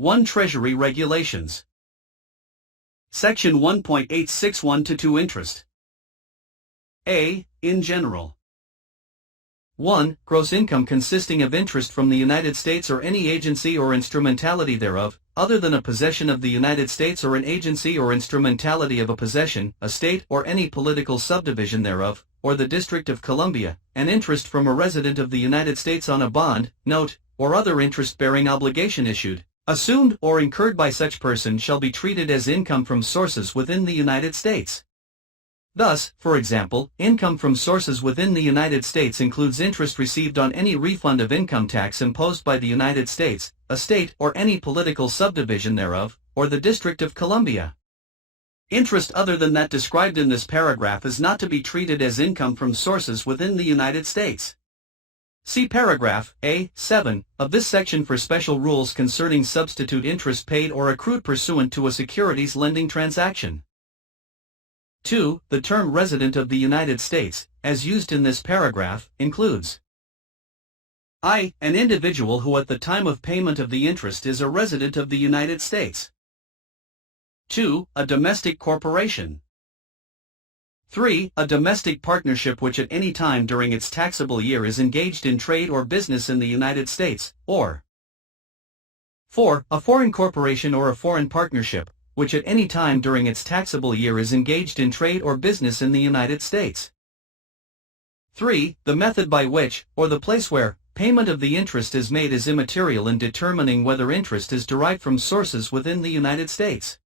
1 Treasury Regulations. Section 1.861-2 Interest. A. In general. 1. Gross income consisting of interest from the United States or any agency or instrumentality thereof, other than a possession of the United States or an agency or instrumentality of a possession, a state or any political subdivision thereof, or the District of Columbia, and interest from a resident of the United States on a bond, note, or other interest-bearing obligation issued, assumed or incurred by such person shall be treated as income from sources within the United States. Thus, for example, income from sources within the United States includes interest received on any refund of income tax imposed by the United States, a state or any political subdivision thereof, or the District of Columbia. Interest other than that described in this paragraph is not to be treated as income from sources within the United States. See paragraph A.7 of this section for special rules concerning substitute interest paid or accrued pursuant to a securities lending transaction. 2. The term resident of the United States, as used in this paragraph, includes I. An individual who at the time of payment of the interest is a resident of the United States. 2. A domestic corporation. 3. A domestic partnership which at any time during its taxable year is engaged in trade or business in the United States, or 4. A foreign corporation or a foreign partnership, which at any time during its taxable year is engaged in trade or business in the United States. 3. The method by which, or the place where, payment of the interest is made is immaterial in determining whether interest is derived from sources within the United States.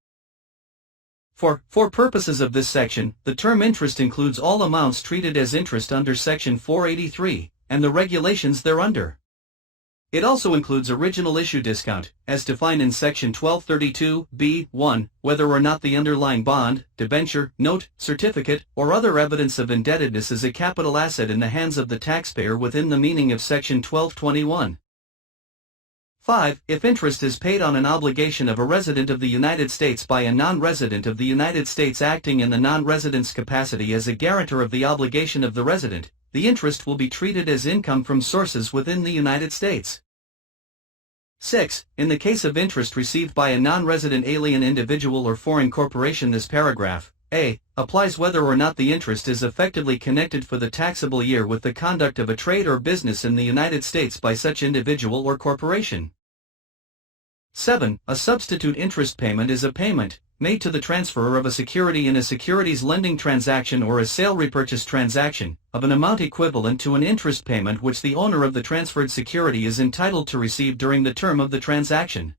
For purposes of this section, the term interest includes all amounts treated as interest under Section 483, and the regulations thereunder. It also includes original issue discount, as defined in Section 1232(b)(1), whether or not the underlying bond, debenture, note, certificate, or other evidence of indebtedness is a capital asset in the hands of the taxpayer within the meaning of Section 1221. 5. If interest is paid on an obligation of a resident of the United States by a non-resident of the United States acting in the non-resident's capacity as a guarantor of the obligation of the resident, the interest will be treated as income from sources within the United States. 6. In the case of interest received by a non-resident alien individual or foreign corporation, this paragraph, A, applies whether or not the interest is effectively connected for the taxable year with the conduct of a trade or business in the United States by such individual or corporation. 7. A substitute interest payment is a payment made to the transferor of a security in a securities lending transaction or a sale repurchase transaction, of an amount equivalent to an interest payment which the owner of the transferred security is entitled to receive during the term of the transaction.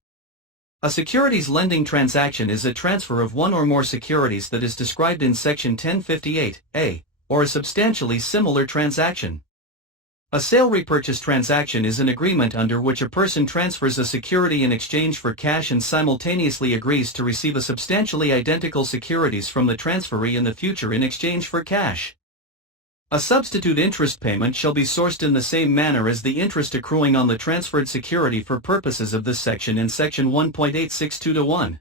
A securities lending transaction is a transfer of one or more securities that is described in Section 1058(a), or a substantially similar transaction. A sale repurchase transaction is an agreement under which a person transfers a security in exchange for cash and simultaneously agrees to receive a substantially identical securities from the transferee in the future in exchange for cash. A substitute interest payment shall be sourced in the same manner as the interest accruing on the transferred security for purposes of this section in Section 1.862-1.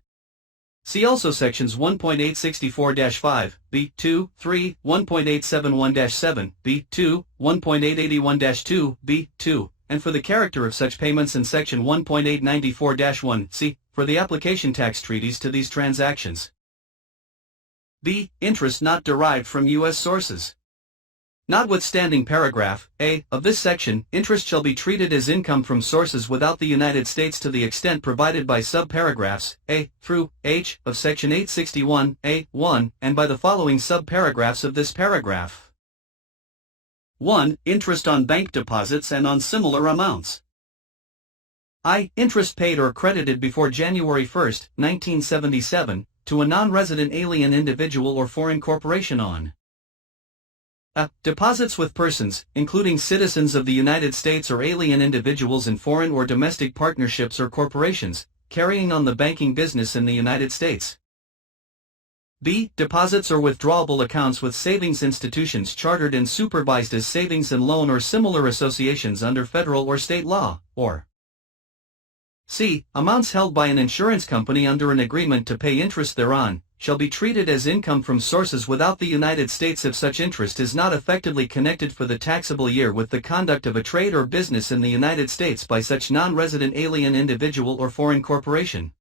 See also Sections 1.864-5, B2, 3, 1.871-7, B2, 1.881-2, B2, and for the character of such payments in Section 1.894-1, C, for the application tax treaties to these transactions. B. Interest not derived from U.S. sources. Notwithstanding paragraph A of this section, interest shall be treated as income from sources without the United States to the extent provided by subparagraphs A through H of Section 861(a)(1) and by the following subparagraphs of this paragraph. 1. Interest on bank deposits and on similar amounts. I. Interest paid or credited before January 1, 1977, to a non-resident alien individual or foreign corporation on deposits with persons, including citizens of the United States or alien individuals in foreign or domestic partnerships or corporations, carrying on the banking business in the United States. B. Deposits or withdrawable accounts with savings institutions chartered and supervised as savings and loan or similar associations under federal or state law, or C. Amounts held by an insurance company under an agreement to pay interest thereon, shall be treated as income from sources without the United States if such interest is not effectively connected for the taxable year with the conduct of a trade or business in the United States by such non-resident alien individual or foreign corporation.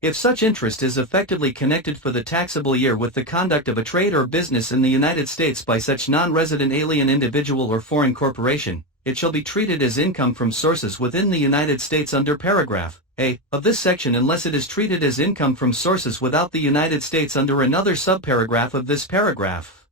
If such interest is effectively connected for the taxable year with the conduct of a trade or business in the United States by such non-resident alien individual or foreign corporation, it shall be treated as income from sources within the United States under paragraph A of this section unless it is treated as income from sources without the United States under another subparagraph of this paragraph.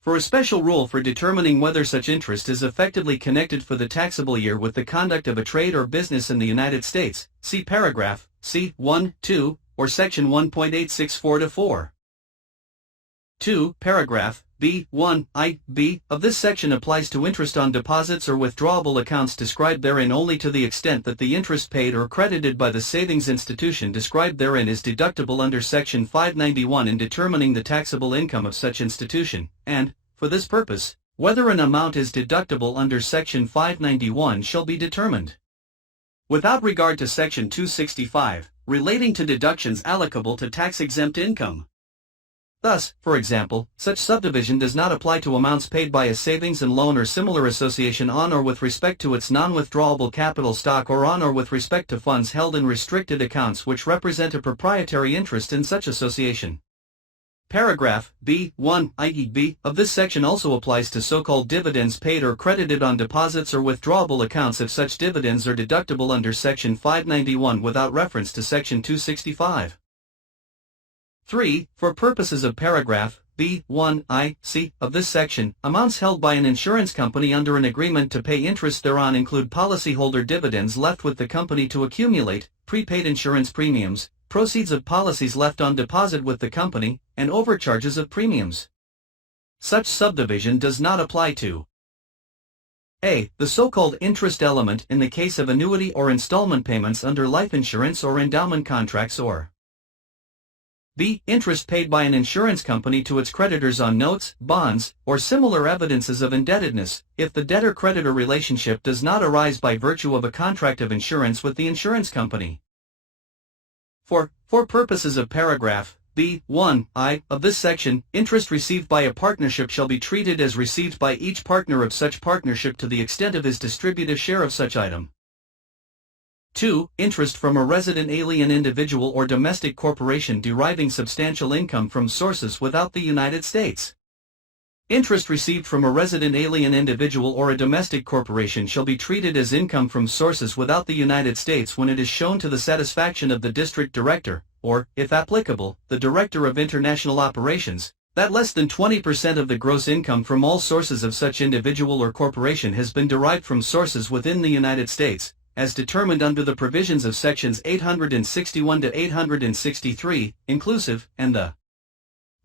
For a special rule for determining whether such interest is effectively connected for the taxable year with the conduct of a trade or business in the United States, see paragraph C 1, 2, or section 1.864-4. 2. Paragraph B 1 I B of this section applies to interest on deposits or withdrawable accounts described therein only to the extent that the interest paid or credited by the savings institution described therein is deductible under section 591 in determining the taxable income of such institution, and, for this purpose, whether an amount is deductible under section 591 shall be determined. Without regard to section 265, relating to deductions allocable to tax-exempt income. Thus, for example, such subdivision does not apply to amounts paid by a savings and loan or similar association on or with respect to its non-withdrawable capital stock or on or with respect to funds held in restricted accounts which represent a proprietary interest in such association. Paragraph B 1 i.e. B of this section also applies to so-called dividends paid or credited on deposits or withdrawable accounts if such dividends are deductible under section 591 without reference to section 265. 3. For purposes of paragraph B 1 I C of this section, amounts held by an insurance company under an agreement to pay interest thereon include policyholder dividends left with the company to accumulate, prepaid insurance premiums, proceeds of policies left on deposit with the company, and overcharges of premiums. Such subdivision does not apply to A. The so-called interest element in the case of annuity or installment payments under life insurance or endowment contracts or B. Interest paid by an insurance company to its creditors on notes, bonds, or similar evidences of indebtedness, if the debtor-creditor relationship does not arise by virtue of a contract of insurance with the insurance company. For purposes of paragraph B 1 I of this section, interest received by a partnership shall be treated as received by each partner of such partnership to the extent of his distributive share of such item. 2. Interest from a resident alien individual or domestic corporation deriving substantial income from sources without the United States. Interest received from a resident alien individual or a domestic corporation shall be treated as income from sources without the United States when it is shown to the satisfaction of the district director, or, if applicable, the director of international operations, that less than 20% of the gross income from all sources of such individual or corporation has been derived from sources within the United States, as determined under the provisions of sections 861 to 863, inclusive, and the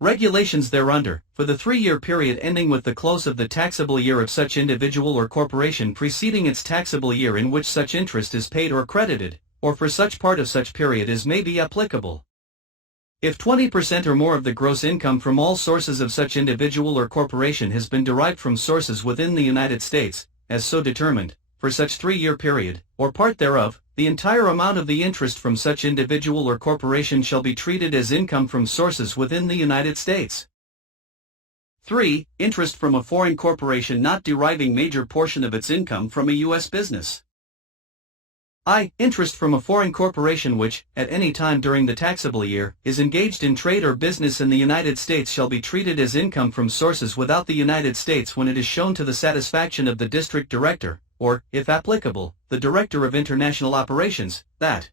regulations thereunder, for the 3-year period ending with the close of the taxable year of such individual or corporation preceding its taxable year in which such interest is paid or credited, or for such part of such period as may be applicable. If 20% or more of the gross income from all sources of such individual or corporation has been derived from sources within the United States, as so determined, for such 3-year period, or part thereof, the entire amount of the interest from such individual or corporation shall be treated as income from sources within the United States. 3. Interest from a foreign corporation not deriving major portion of its income from a U.S. business. I. Interest from a foreign corporation which, at any time during the taxable year, is engaged in trade or business in the United States shall be treated as income from sources without the United States when it is shown to the satisfaction of the district director, or, if applicable, the director of international operations, that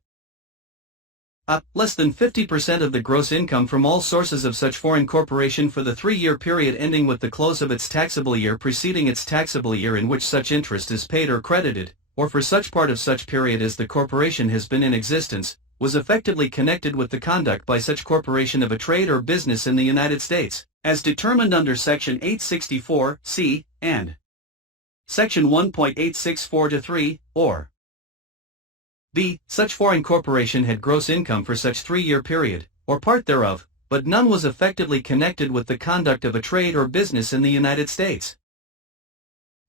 less than 50% of the gross income from all sources of such foreign corporation for the 3-year period ending with the close of its taxable year preceding its taxable year in which such interest is paid or credited, or for such part of such period as the corporation has been in existence, was effectively connected with the conduct by such corporation of a trade or business in the United States, as determined under Section 864 C, and Section 1.864-3, or B. Such foreign corporation had gross income for such 3-year period, or part thereof, but none was effectively connected with the conduct of a trade or business in the United States.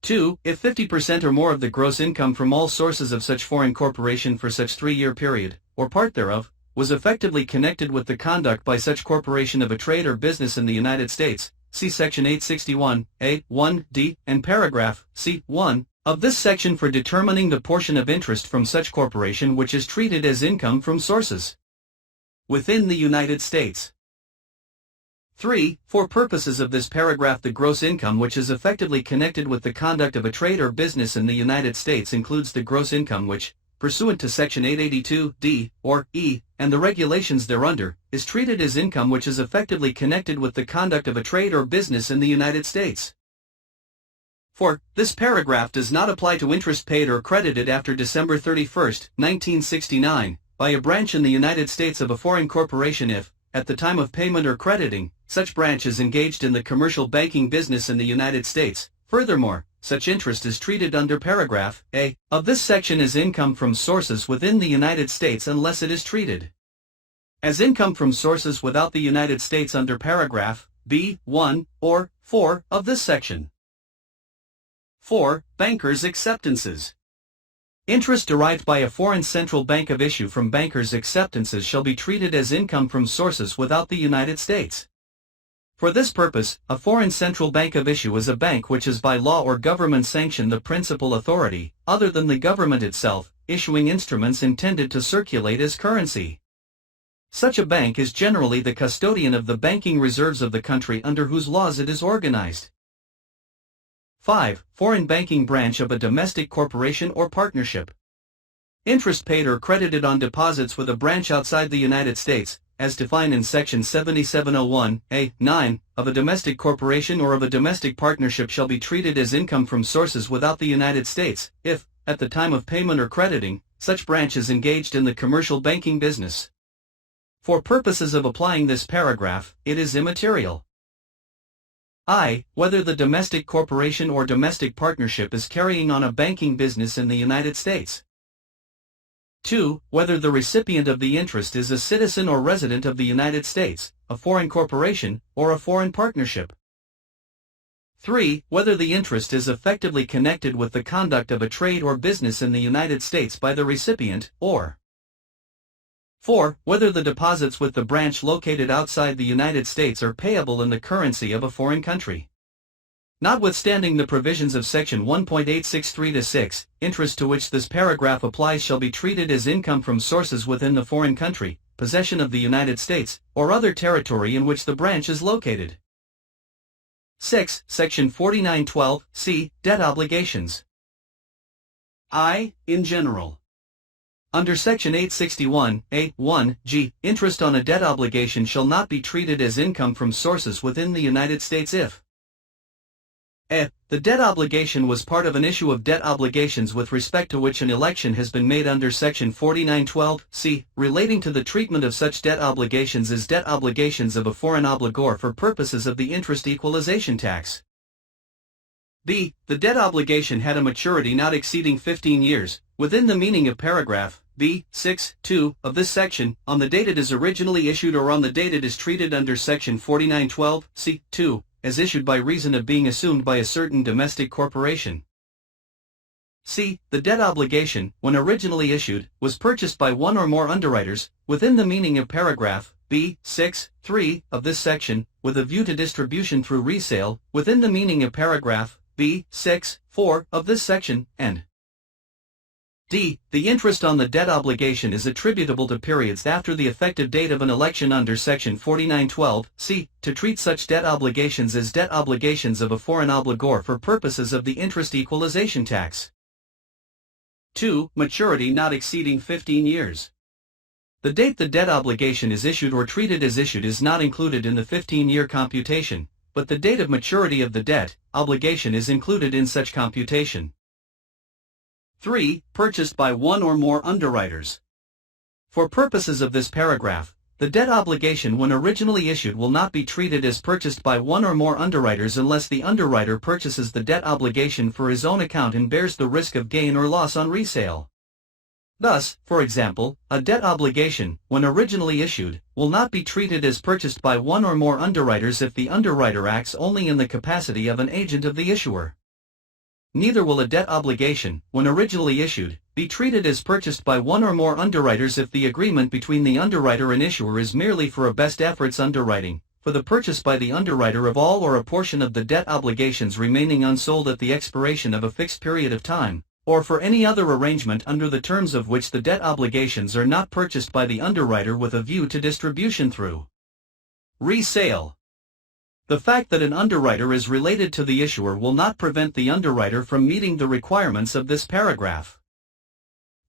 2. If 50% or more of the gross income from all sources of such foreign corporation for such 3-year period, or part thereof, was effectively connected with the conduct by such corporation of a trade or business in the United States, see Section 861, A1d, and paragraph C1 of this section for determining the portion of interest from such corporation which is treated as income from sources within the United States. 3. For purposes of this paragraph, the gross income which is effectively connected with the conduct of a trade or business in the United States includes the gross income which, pursuant to Section 882d or e, and the regulations thereunder, is treated as income which is effectively connected with the conduct of a trade or business in the United States. 4. This paragraph does not apply to interest paid or credited after December 31, 1969, by a branch in the United States of a foreign corporation if, at the time of payment or crediting, such branch is engaged in the commercial banking business in the United States. Furthermore, such interest is treated under paragraph A of this section as income from sources within the United States unless it is treated as income from sources without the United States under paragraph B1 or 4 of this section. 4. Bankers' acceptances. Interest derived by a foreign central bank of issue from bankers' acceptances shall be treated as income from sources without the United States. For this purpose, a foreign central bank of issue is a bank which is by law or government sanctioned the principal authority, other than the government itself, issuing instruments intended to circulate as currency. Such a bank is generally the custodian of the banking reserves of the country under whose laws it is organized. 5. Foreign banking branch of a domestic corporation or partnership. Interest paid or credited on deposits with a branch outside the United States, as defined in Section 7701(a)(9) of a domestic corporation or of a domestic partnership shall be treated as income from sources without the United States, if, at the time of payment or crediting, such branch is engaged in the commercial banking business. For purposes of applying this paragraph, it is immaterial. I. Whether the domestic corporation or domestic partnership is carrying on a banking business in the United States. 2. Whether the recipient of the interest is a citizen or resident of the United States, a foreign corporation, or a foreign partnership. 3. Whether the interest is effectively connected with the conduct of a trade or business in the United States by the recipient, or 4. Whether the deposits with the branch located outside the United States are payable in the currency of a foreign country. Notwithstanding the provisions of Section 1.863-6, interest to which this paragraph applies shall be treated as income from sources within the foreign country, possession of the United States, or other territory in which the branch is located. 6. Section 4912(c), Debt Obligations. I. In general. Under Section 861(a)(1)(g), interest on a debt obligation shall not be treated as income from sources within the United States if a. The debt obligation was part of an issue of debt obligations with respect to which an election has been made under Section 4912(c), relating to the treatment of such debt obligations as debt obligations of a foreign obligor for purposes of the interest equalization tax. b. The debt obligation had a maturity not exceeding 15 years, within the meaning of paragraph B6(2) of this section, on the date it is originally issued or on the date it is treated under Section 4912(c)(2), as issued by reason of being assumed by a certain domestic corporation. c. The debt obligation, when originally issued, was purchased by one or more underwriters, within the meaning of paragraph B6(3) of this section, with a view to distribution through resale, within the meaning of paragraph B6(4) of this section, and d. The interest on the debt obligation is attributable to periods after the effective date of an election under Section 4912(c), to treat such debt obligations as debt obligations of a foreign obligor for purposes of the interest equalization tax. 2. Maturity not exceeding 15 years. The date the debt obligation is issued or treated as issued is not included in the 15-year computation, but the date of maturity of the debt obligation is included in such computation. 3. Purchased by one or more underwriters. For purposes of this paragraph, the debt obligation when originally issued will not be treated as purchased by one or more underwriters unless the underwriter purchases the debt obligation for his own account and bears the risk of gain or loss on resale. Thus, for example, a debt obligation, when originally issued, will not be treated as purchased by one or more underwriters if the underwriter acts only in the capacity of an agent of the issuer. Neither will a debt obligation, when originally issued, be treated as purchased by one or more underwriters if the agreement between the underwriter and issuer is merely for a best efforts underwriting, for the purchase by the underwriter of all or a portion of the debt obligations remaining unsold at the expiration of a fixed period of time, or for any other arrangement under the terms of which the debt obligations are not purchased by the underwriter with a view to distribution through resale. The fact that an underwriter is related to the issuer will not prevent the underwriter from meeting the requirements of this paragraph.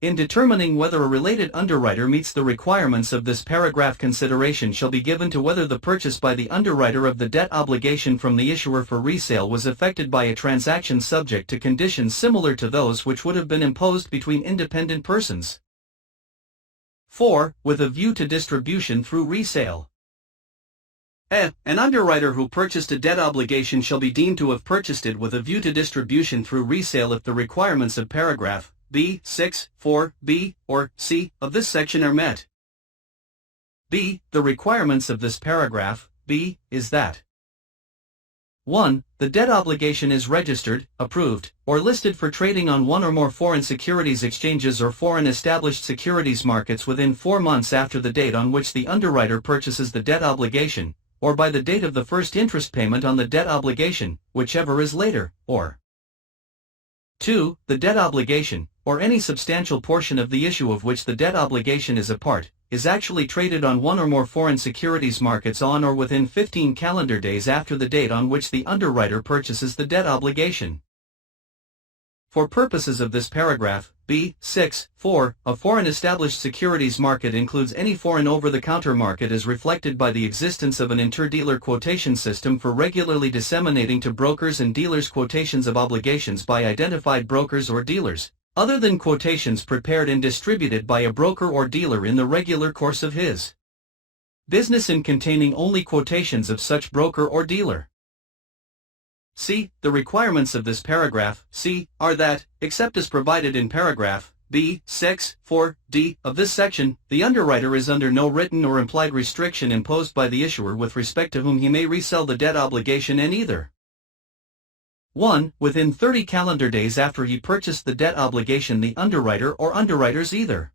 In determining whether a related underwriter meets the requirements of this paragraph, consideration shall be given to whether the purchase by the underwriter of the debt obligation from the issuer for resale was effected by a transaction subject to conditions similar to those which would have been imposed between independent persons. 4. With a view to distribution through resale. An underwriter who purchased a debt obligation shall be deemed to have purchased it with a view to distribution through resale if the requirements of paragraph B, 6, 4, B, or C of this section are met. B. The requirements of this paragraph, B, is that 1. The debt obligation is registered, approved, or listed for trading on one or more foreign securities exchanges or foreign established securities markets within 4 months after the date on which the underwriter purchases the debt obligation, or by the date of the first interest payment on the debt obligation, whichever is later, or 2. The debt obligation, or any substantial portion of the issue of which the debt obligation is a part, is actually traded on one or more foreign securities markets on or within 15 calendar days after the date on which the underwriter purchases the debt obligation. For purposes of this paragraph, B, 6, 4, a foreign established securities market includes any foreign over-the-counter market as reflected by the existence of an inter-dealer quotation system for regularly disseminating to brokers and dealers quotations of obligations by identified brokers or dealers, other than quotations prepared and distributed by a broker or dealer in the regular course of his business and containing only quotations of such broker or dealer. C. The requirements of this paragraph, C, are that, except as provided in paragraph B, 6, 4, D of this section, the underwriter is under no written or implied restriction imposed by the issuer with respect to whom he may resell the debt obligation and either 1. Within 30 calendar days after he purchased the debt obligation the underwriter or underwriters either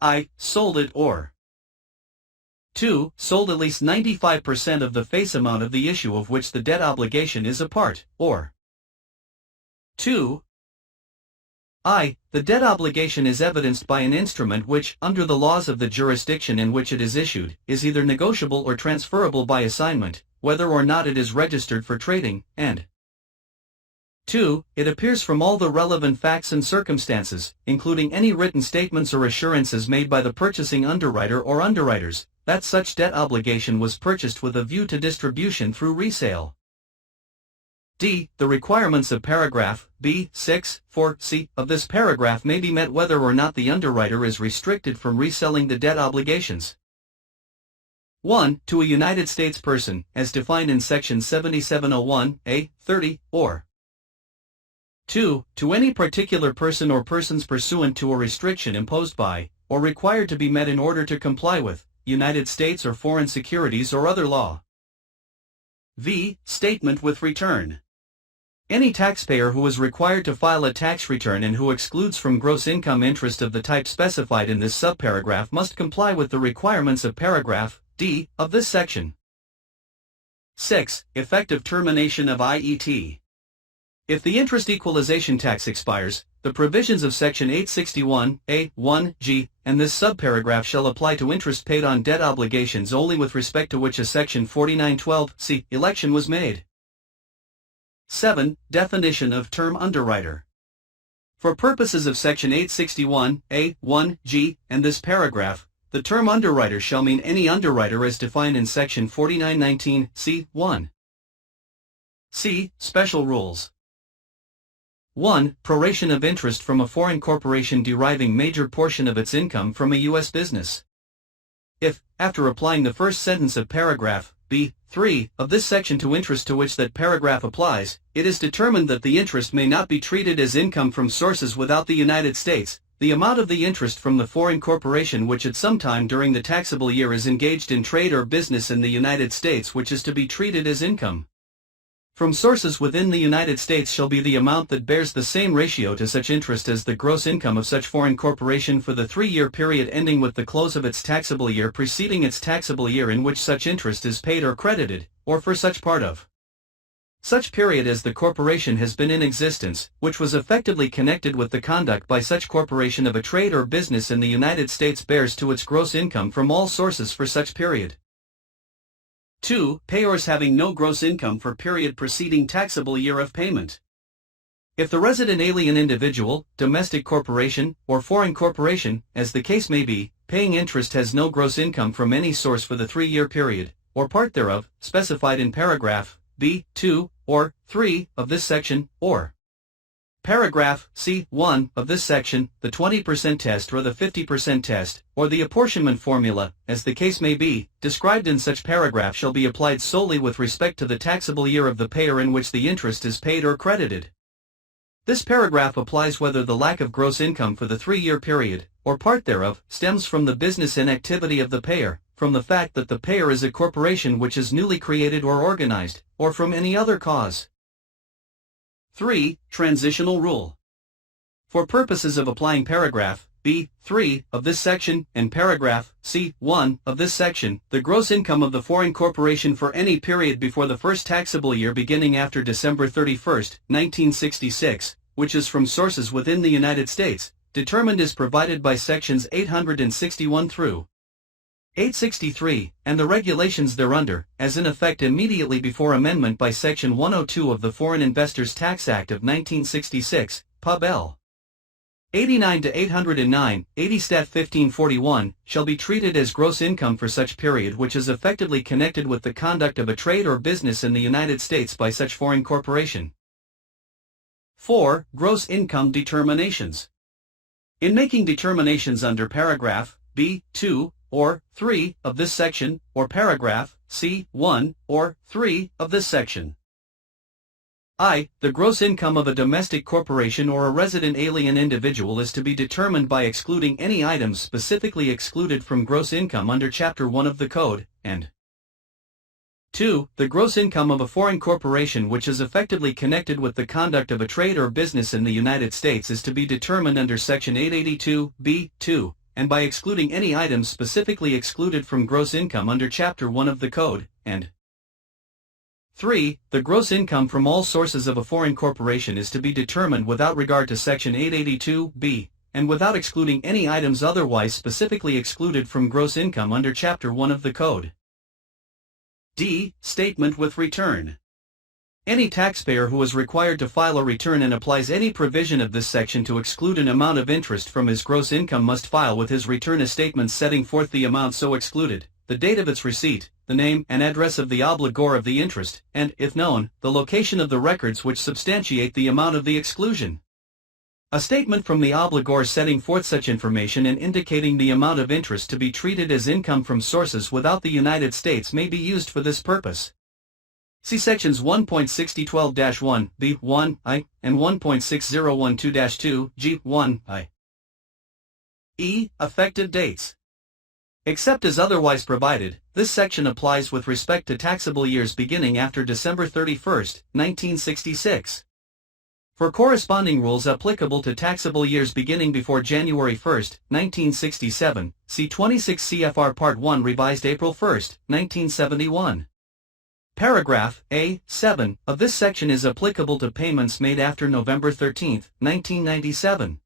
I. Sold it or 2. Sold at least 95% of the face amount of the issue of which the debt obligation is a part, or 2. I. The debt obligation is evidenced by an instrument which, under the laws of the jurisdiction in which it is issued, is either negotiable or transferable by assignment, whether or not it is registered for trading, and 2. It appears from all the relevant facts and circumstances, including any written statements or assurances made by the purchasing underwriter or underwriters, that such debt obligation was purchased with a view to distribution through resale. D. The requirements of paragraph B, 6, 4, C of this paragraph may be met whether or not the underwriter is restricted from reselling the debt obligations. 1. To a United States person, as defined in Section 7701, A, 30, or 2. To any particular person or persons pursuant to a restriction imposed by, or required to be met in order to comply with, United States or foreign securities or other law. V. Statement with return. Any taxpayer who is required to file a tax return and who excludes from gross income interest of the type specified in this subparagraph must comply with the requirements of paragraph D of this section. 6. Effective termination of IET. If the interest equalization tax expires, the provisions of Section 861, A, 1G, and this subparagraph shall apply to interest paid on debt obligations only with respect to which a Section 4912C election was made. 7. Definition of term underwriter. For purposes of Section 861, A, 1G, and this paragraph, the term underwriter shall mean any underwriter as defined in Section 4919, C1. C. Special rules. 1. Proration of interest from a foreign corporation deriving major portion of its income from a U.S. business. If, after applying the first sentence of paragraph B, 3 of this section to interest to which that paragraph applies, it is determined that the interest may not be treated as income from sources without the United States, the amount of the interest from the foreign corporation which at some time during the taxable year is engaged in trade or business in the United States which is to be treated as income from sources within the United States shall be the amount that bears the same ratio to such interest as the gross income of such foreign corporation for the 3-year period ending with the close of its taxable year preceding its taxable year in which such interest is paid or credited, or for such part of such period as the corporation has been in existence, which was effectively connected with the conduct by such corporation of a trade or business in the United States bears to its gross income from all sources for such period. 2. Payors having no gross income for period preceding taxable year of payment. If the resident alien individual, domestic corporation, or foreign corporation, as the case may be, paying interest has no gross income from any source for the 3-year period, or part thereof, specified in paragraph B. 2, or 3, of this section, or paragraph C. 1, of this section, the 20% test or the 50% test, or the apportionment formula, as the case may be, described in such paragraph shall be applied solely with respect to the taxable year of the payer in which the interest is paid or credited. This paragraph applies whether the lack of gross income for the 3-year period, or part thereof, stems from the business inactivity of the payer, from the fact that the payer is a corporation which is newly created or organized, or from any other cause. 3. Transitional rule. For purposes of applying paragraph B. 3 of this section and paragraph C. 1 of this section, the gross income of the foreign corporation for any period before the first taxable year beginning after December 31, 1966, which is from sources within the United States, determined is provided by sections 861 through 863, and the regulations thereunder, as in effect immediately before amendment by Section 102 of the Foreign Investors Tax Act of 1966, Pub. L. 89 to 809, 80 Stat 1541, shall be treated as gross income for such period which is effectively connected with the conduct of a trade or business in the United States by such foreign corporation. 4. Gross income determinations. In making determinations under paragraph B. 2, or 3 of this section, or paragraph C. 1, or 3 of this section. I. The gross income of a domestic corporation or a resident alien individual is to be determined by excluding any items specifically excluded from gross income under Chapter 1 of the Code, and 2. The gross income of a foreign corporation which is effectively connected with the conduct of a trade or business in the United States is to be determined under Section 882, B. 2, and by excluding any items specifically excluded from gross income under Chapter 1 of the Code, and 3. The gross income from all sources of a foreign corporation is to be determined without regard to Section 882, B, and without excluding any items otherwise specifically excluded from gross income under Chapter 1 of the Code. D. Statement with return. Any taxpayer who is required to file a return and applies any provision of this section to exclude an amount of interest from his gross income must file with his return a statement setting forth the amount so excluded, the date of its receipt, the name and address of the obligor of the interest, and, if known, the location of the records which substantiate the amount of the exclusion. A statement from the obligor setting forth such information and indicating the amount of interest to be treated as income from sources without the United States may be used for this purpose. See sections 1.6012-1, B1, I, and 1.6012-2, G1, I. E. Effective dates. Except as otherwise provided, this section applies with respect to taxable years beginning after December 31, 1966. For corresponding rules applicable to taxable years beginning before January 1, 1967, see 26 CFR Part 1 revised April 1, 1971. Paragraph A. 7 of this section is applicable to payments made after November 13, 1997.